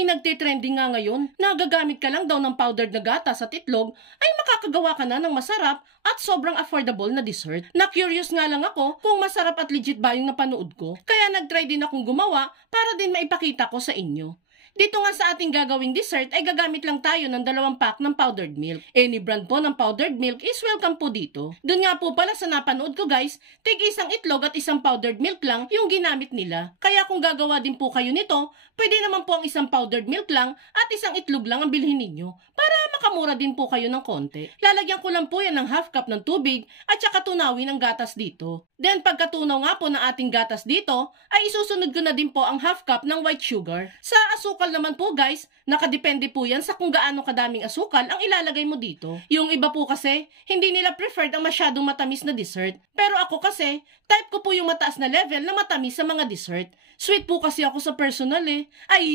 May nagtitrending nga ngayon na gagamit ka lang daw ng powdered na gatas at itlog ay makakagawa ka na ng masarap at sobrang affordable na dessert. Na-curious nga lang ako kung masarap at legit ba yung napanood ko. Kaya nag-try din akong gumawa para din maipakita ko sa inyo. Dito nga sa ating gagawing dessert ay gagamit lang tayo ng 2 pack ng powdered milk. Any brand po ng powdered milk is welcome po dito. Doon nga po pala sa napanood ko guys, tig isang itlog at isang powdered milk lang yung ginamit nila. Kaya kung gagawa din po kayo nito, pwede naman po ang isang powdered milk lang at isang itlog lang ang bilhin ninyo para makamura din po kayo ng konti. Lalagyan ko lang po yan ng half cup ng tubig at saka tunawin ang gatas dito. Then pagkatunaw nga po ng ating gatas dito, ay isusunod ko na din po ang half cup ng white sugar. Sa asukal naman po guys, nakadepende po yan sa kung gaano kadaming asukal ang ilalagay mo dito. Yung iba po kasi, hindi nila preferred ang masyadong matamis na dessert. Pero ako kasi, type ko po yung mataas na level na matamis sa mga dessert. Sweet po kasi ako sa personal eh. Ay!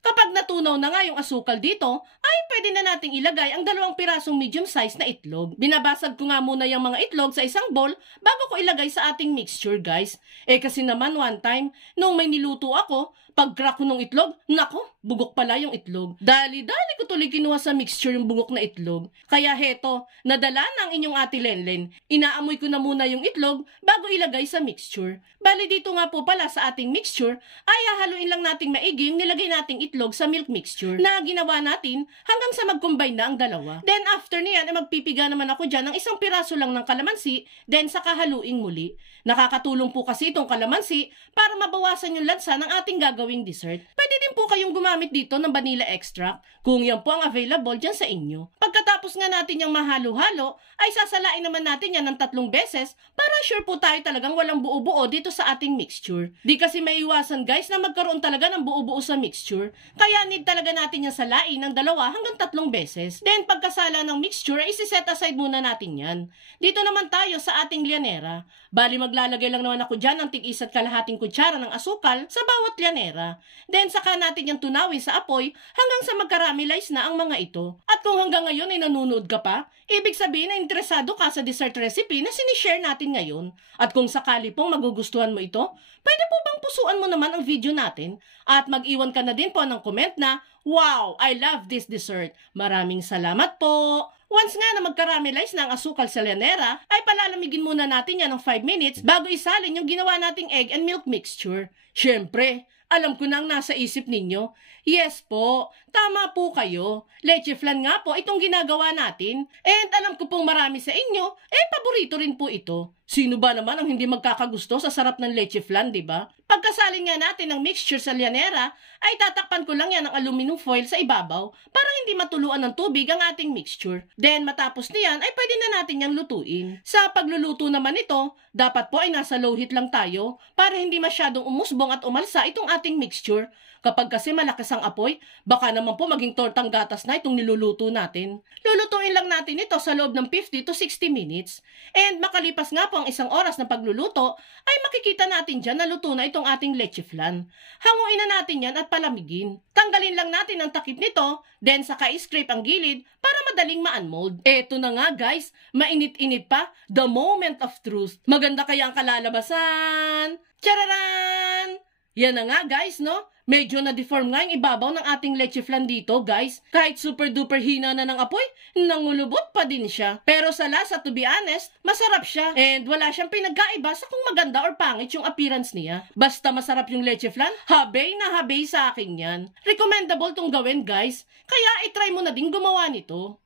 Kapag natunaw na nga yung asukal dito, ay pwede na nating ilagay ang 2 pirasong medium size na itlog. Binabasag ko nga muna yung mga itlog sa isang bowl bago ko ilagay sa ating mixture guys. Eh kasi naman one time, nung may niluto ako, pag-crack ko ng itlog, nako, bugok pala yung itlog. Dali-dali ko tuloy kinuha sa mixture yung bugok na itlog. Kaya heto, nadala na ang inyong ate Lenlen. Inaamoy ko na muna yung itlog bago ilagay sa mixture. Bali dito nga po pala sa ating mixture, ay hahaluin lang nating maigi yung nilagay nating itlog sa milk mixture na ginawa natin hanggang sa mag-combine na ang dalawa. Then after niyan, ay magpipiga naman ako dyan ng isang piraso lang ng kalamansi, then saka haluing muli. Nakakatulong po kasi itong kalamansi para mabawasan yung lansa ng ating gagawing dessert. Pwede din po kayong gumamit dito ng vanilla extract kung yan po ang available dyan sa inyo. Pagkatapos nga natin yung mahalo-halo, ay sasalain naman natin yan ng 3 beses para sure po tayo talagang walang buo-buo dito sa ating mixture. Di kasi maiwasan guys na magkaroon talaga ng buo-buo sa mixture, kaya need talaga natin yung salain ng 2 hanggang 3 beses. Then pagkasala ng mixture ay isi-set aside muna natin yan. Dito naman tayo sa ating lianera. Bali maglalagay lang naman ako dyan ng tig-1 kalahating kutsara ng asukal sa bawat lianera. Then saka natin yung tunawin sa apoy hanggang sa magkaramelize na ang mga ito. At kung hanggang ngayon ay nanonood ka pa, ibig sabihin na interesado ka sa dessert recipe na sinishare natin ngayon. At kung sakali pong magugustuhan mo ito, pwede po bang pusuan mo naman ang video natin? At mag-iwan ka na din po ng comment na, "Wow, I love this dessert." Maraming salamat po! Once nga na magkaramelize na ang asukal sa lianera, ay palalamigin muna natin yan ng 5 minutes bago isalin yung ginawa nating egg and milk mixture. Syempre, alam ko na ang nasa isip ninyo. Yes po, tama po kayo. Leche flan nga po itong ginagawa natin. And alam ko pong marami sa inyo, paborito rin po ito. Sino ba naman ang hindi magkakagusto sa sarap ng leche flan, di ba? Pagkasalin nga natin ng mixture sa lianera, ay tatakpan ko lang yan ng aluminum foil sa ibabaw para hindi matuluan ng tubig ang ating mixture. Then matapos niyan ay pwede na natin yang lutuin. Sa pagluluto naman ito, dapat po ay nasa low heat lang tayo para hindi masyadong umusbong at umalsa itong ating mixture. Kapag kasi malakas ang apoy, baka naman po maging tortang gatas na itong niluluto natin. Lulutuin lang natin ito sa loob ng 50 to 60 minutes. And makalipas nga po ang 1 oras na pagluluto, ay makikita natin dyan na luto na itong ating leche flan. Hanguin na natin yan at palamigin. Tanggalin lang natin ang takip nito, then saka i-scrape ang gilid para madaling ma-unmold. Eto na nga guys, mainit-init pa, the moment of truth. Maganda kaya ang kalalabasan. Chararan! Yan na nga guys, no? Medyo na-deform nga yung ibabaw ng ating leche flan dito, guys. Kahit super duper hina na ng apoy, nangulubot pa din siya. Pero sa lasa, to be honest, masarap siya. And wala siyang pinagkaiba sa kung maganda or pangit yung appearance niya. Basta masarap yung leche flan, habay na habay sa akin yan. Recommendable tong gawin, guys. Kaya itry mo na din gumawa nito.